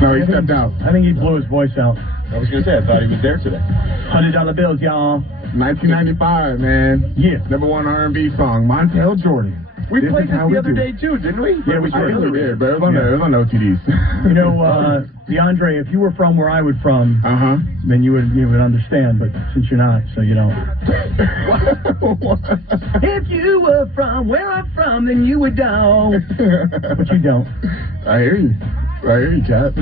No, he stepped out. I think he blew his voice out. I was going to say, I thought he was there today. $100 bills, y'all. 1995, man. Yeah. #1 R&B song, Montel Jordan. We played this the other day, too, didn't we? Yeah, we did, but it was on the OTDs. You know, DeAndre, if you were from where I was from, then you would understand, but since you're not, so you don't. If you were from where I'm from, then you would know. But you don't. I hear you, Cat.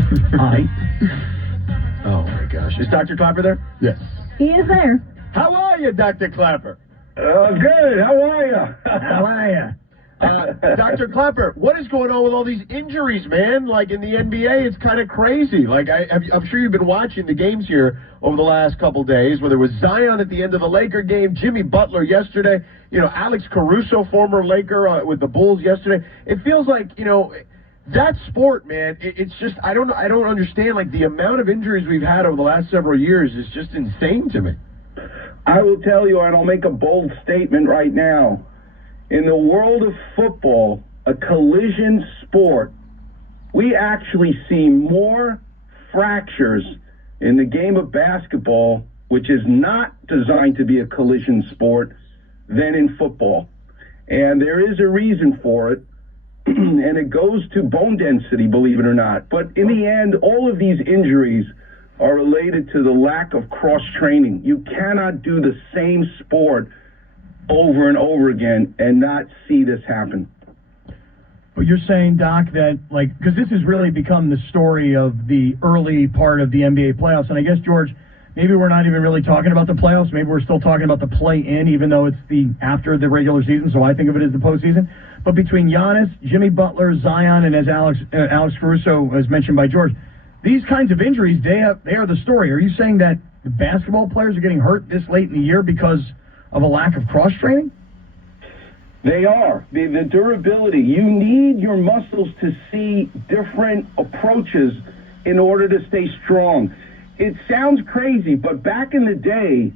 Oh, my gosh. Is Dr. Klapper there? Yes. He is there. How are you, Dr. Klapper? Good. How are you? How are you? Dr. Klapper, what is going on with all these injuries, man? Like in the NBA, it's kind of crazy. Like I'm sure you've been watching the games here over the last couple days, whether it was Zion at the end of the Laker game, Jimmy Butler yesterday, Alex Caruso, former Laker with the Bulls yesterday. It feels like, that sport, man, it's just, I don't understand, like the amount of injuries we've had over the last several years is just insane to me. I will tell you, and I'll make a bold statement right now. In the world of football, a collision sport, we actually see more fractures in the game of basketball, which is not designed to be a collision sport, than in football. And there is a reason for it, and it goes to bone density, believe it or not. But in the end, all of these injuries are related to the lack of cross-training. You cannot do the same sport over and over again and not see this happen. But you're saying, Doc, that, because this has really become the story of the early part of the NBA playoffs, and I guess, George, maybe we're not even really talking about the playoffs. Maybe we're still talking about the play-in, even though it's after the regular season, so I think of it as the postseason. But between Giannis, Jimmy Butler, Zion, and as Alex Caruso was mentioned by George, these kinds of injuries, they are the story. Are you saying that the basketball players are getting hurt this late in the year because of a lack of cross-training? They are. The durability. You need your muscles to see different approaches in order to stay strong. It sounds crazy, but back in the day,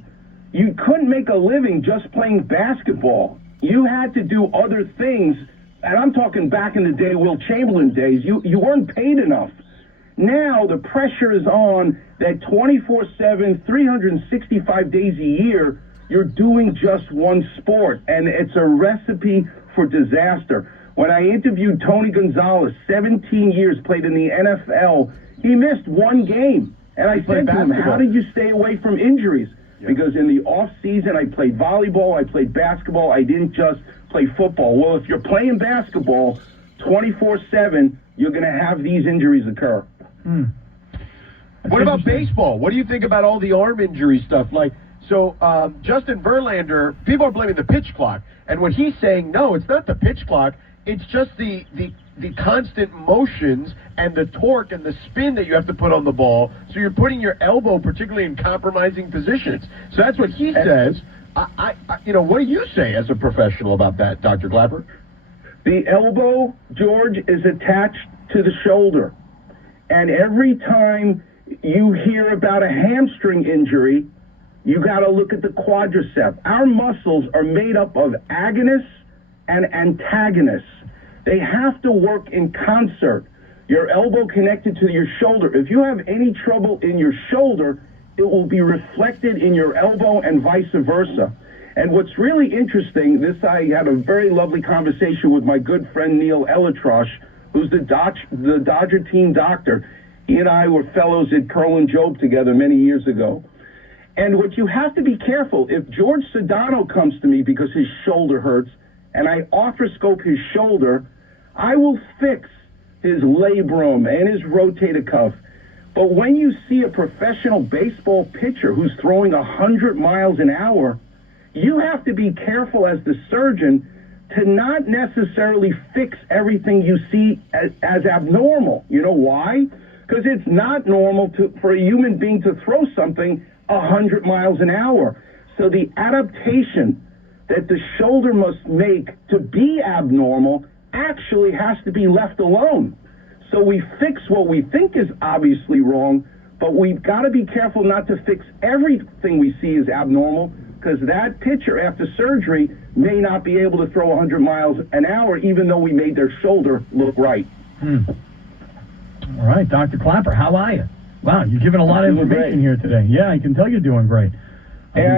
you couldn't make a living just playing basketball. You had to do other things, and I'm talking back in the day, Will Chamberlain days. You weren't paid enough. Now the pressure is on that 24/7, 365 days a year, you're doing just one sport, and it's a recipe for disaster. When I interviewed Tony Gonzalez, 17 years played in the NFL, he missed one game. And I said to him, how did you stay away from injuries? Yeah. Because in the off season, I played volleyball, I played basketball, I didn't just play football. Well, if you're playing basketball 24/7, you're going to have these injuries occur. What about baseball? What do you think about all the arm injury stuff? So Justin Verlander, people are blaming the pitch clock. And what he's saying, no, it's not the pitch clock. It's just the constant motions and the torque and the spin that you have to put on the ball. So you're putting your elbow particularly in compromising positions. So that's what he says. What do you say as a professional about that, Dr. Klapper? The elbow, George, is attached to the shoulder. And every time you hear about a hamstring injury, you got to look at the quadricep. Our muscles are made up of agonists and antagonists. They have to work in concert. Your elbow connected to your shoulder. If you have any trouble in your shoulder, it will be reflected in your elbow and vice versa. And what's really interesting, I had a very lovely conversation with my good friend Neil Elitrosh, who's the Dodger team doctor. He and I were fellows at Curl and Job together many years ago. And what you have to be careful, if George Sedano comes to me because his shoulder hurts and I arthroscope his shoulder, I will fix his labrum and his rotator cuff. But when you see a professional baseball pitcher who's throwing 100 miles an hour, you have to be careful as the surgeon to not necessarily fix everything you see as abnormal. You know why? Because it's not normal for a human being to throw something 100 miles an hour. So the adaptation that the shoulder must make to be abnormal actually has to be left alone. So we fix what we think is obviously wrong, but we've got to be careful not to fix everything we see as abnormal, because that pitcher after surgery may not be able to throw 100 miles an hour even though we made their shoulder look right. All right, Dr. Klapper, how are you? Wow, you're giving a lot of Doing information great. here today. Yeah, I can tell you're doing great. My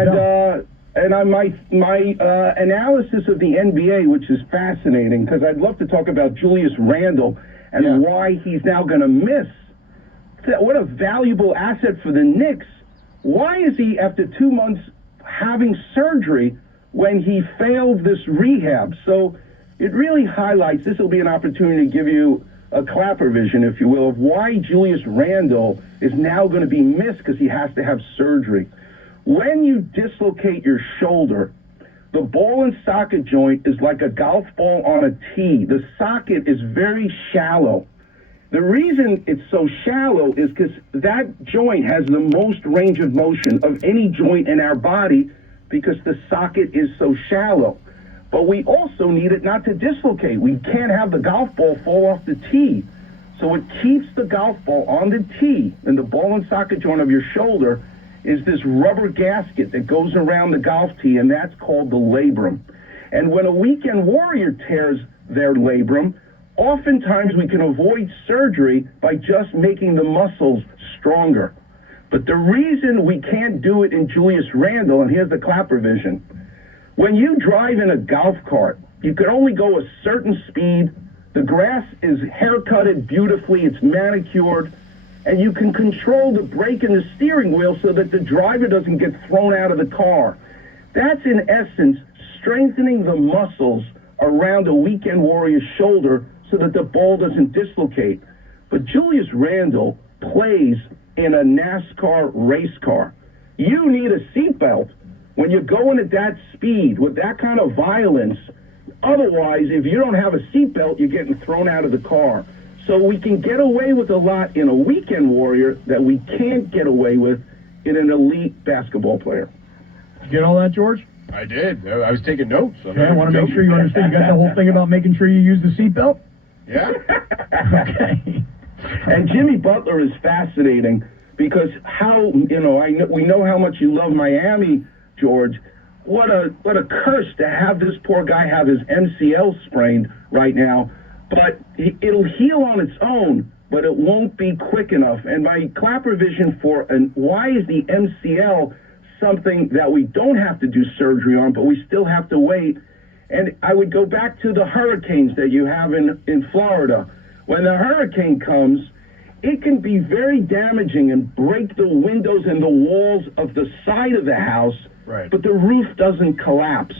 analysis of the NBA, which is fascinating, because I'd love to talk about Julius Randle and why he's now going to miss. What a valuable asset for the Knicks. Why is he, after 2 months, having surgery when he failed this rehab? So it really highlights, this will be an opportunity to give you a Klapper vision, if you will, of why Julius Randle is now going to be missed because he has to have surgery. When you dislocate your shoulder, the ball and socket joint is like a golf ball on a tee. The socket is very shallow. The reason it's so shallow is because that joint has the most range of motion of any joint in our body because the socket is so shallow. But we also need it not to dislocate. We can't have the golf ball fall off the tee. So it keeps the golf ball on the tee, and the ball and socket joint of your shoulder is this rubber gasket that goes around the golf tee, and that's called the labrum. And when a weekend warrior tears their labrum, oftentimes we can avoid surgery by just making the muscles stronger. But the reason we can't do it in Julius Randle, and here's the Klapper vision, when you drive in a golf cart, you can only go a certain speed, the grass is haircutted beautifully, it's manicured, and you can control the brake and the steering wheel so that the driver doesn't get thrown out of the car. That's, in essence, strengthening the muscles around a weekend warrior's shoulder so that the ball doesn't dislocate. But Julius Randle plays in a NASCAR race car. You need a seatbelt when you're going at that speed with that kind of violence. Otherwise, if you don't have a seatbelt, you're getting thrown out of the car. So we can get away with a lot in a weekend warrior that we can't get away with in an elite basketball player. Did you get all that, George? I did. I was taking notes. Okay, I want to make sure you understand. You got the whole thing about making sure you use the seatbelt? Yeah. Okay. And Jimmy Butler is fascinating because we know how much you love Miami, George. What a curse to have this poor guy have his MCL sprained right now. But it'll heal on its own, but it won't be quick enough. And my Klapper vision why is the MCL something that we don't have to do surgery on, but we still have to wait? And I would go back to the hurricanes that you have in Florida. When the hurricane comes, it can be very damaging and break the windows and the walls of the side of the house, right, but the roof doesn't collapse.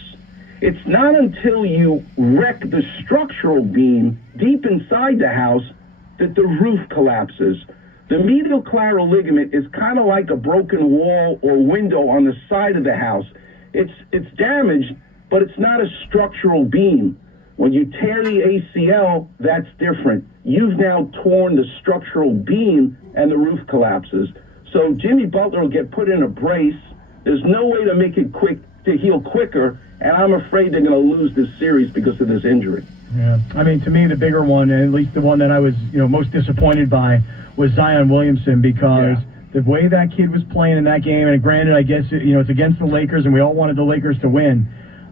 It's not until you wreck the structural beam deep inside the house that the roof collapses. The medial collateral ligament is kind of like a broken wall or window on the side of the house. It's damaged, but it's not a structural beam. When you tear the ACL, that's different. You've now torn the structural beam and the roof collapses. So Jimmy Butler will get put in a brace. There's no way to make it to heal quicker, and I'm afraid they're going to lose this series because of this injury. Yeah, I mean, to me, the bigger one, and at least the one that I was, most disappointed by, was Zion Williamson because the way that kid was playing in that game, and granted, I guess it's against the Lakers, and we all wanted the Lakers to win,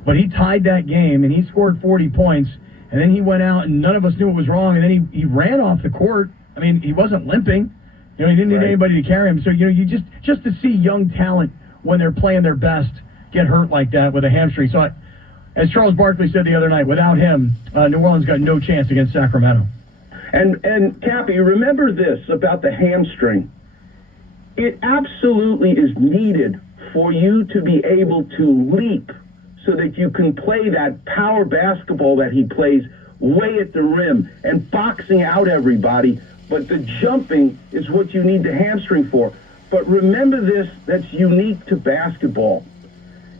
but he tied that game and he scored 40 points, and then he went out and none of us knew what was wrong, and then he ran off the court. I mean, he wasn't limping. He didn't need anybody to carry him. So you just to see young talent when they're playing their best get hurt like that with a hamstring. So, as Charles Barkley said the other night, without him, New Orleans got no chance against Sacramento. And Cappy, remember this about the hamstring. It absolutely is needed for you to be able to leap so that you can play that power basketball that he plays way at the rim and boxing out everybody. But the jumping is what you need the hamstring for. But remember this, that's unique to basketball.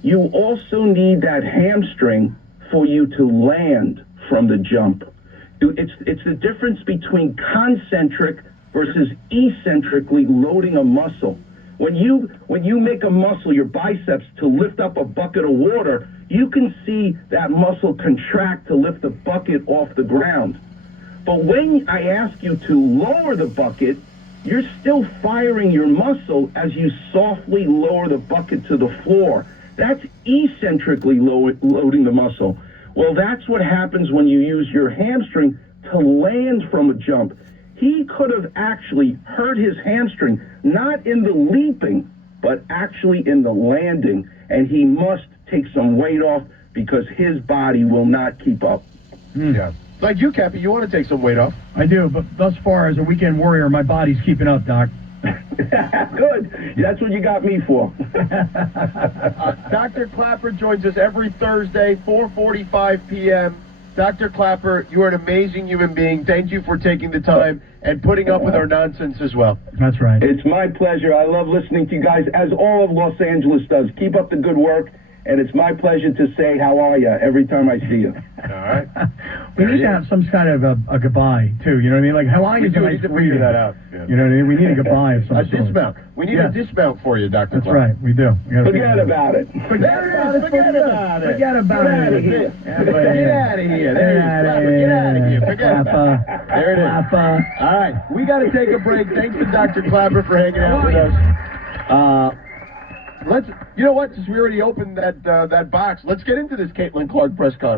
You also need that hamstring for you to land from the jump. It's the difference between concentric versus eccentrically loading a muscle. When you make a muscle, your biceps, to lift up a bucket of water, you can see that muscle contract to lift the bucket off the ground. But when I ask you to lower the bucket, you're still firing your muscle as you softly lower the bucket to the floor. That's eccentrically loading the muscle. Well, that's what happens when you use your hamstring to land from a jump. he could have actually hurt his hamstring, not in the leaping, but actually in the landing, and he must take some weight off because his body will not keep up. Yeah. Like you, Cappy, you want to take some weight off. I do, but thus far, as a weekend warrior, my body's keeping up, Doc. Good. That's what you got me for. Dr. Klapper joins us every Thursday, 4:45 p.m. Dr. Klapper, you are an amazing human being. Thank you for taking the time and putting up with our nonsense as well. That's right. It's my pleasure. I love listening to you guys, as all of Los Angeles does. Keep up the good work, and it's my pleasure to say how are you every time I see you. All right. We need to have some kind of a goodbye, too. You know what I mean? Like, how long is We nice need to figure that out. Yeah. You know what I mean? We need a goodbye of some A sort. dismount. We need a dismount for you, Dr. That's Klapper. right. We do. We gotta Forget about it. Forget about it. Forget about it. Forget about Get out of it. here. Get out of here. There it is. Klapper, get out of here. Forget about it. There it is. Klapper. All right. We got to take a break. Thanks to Dr. Klapper for hanging out with us. You know what? Since we already opened that box, let's get into this Caitlin Clark press conference.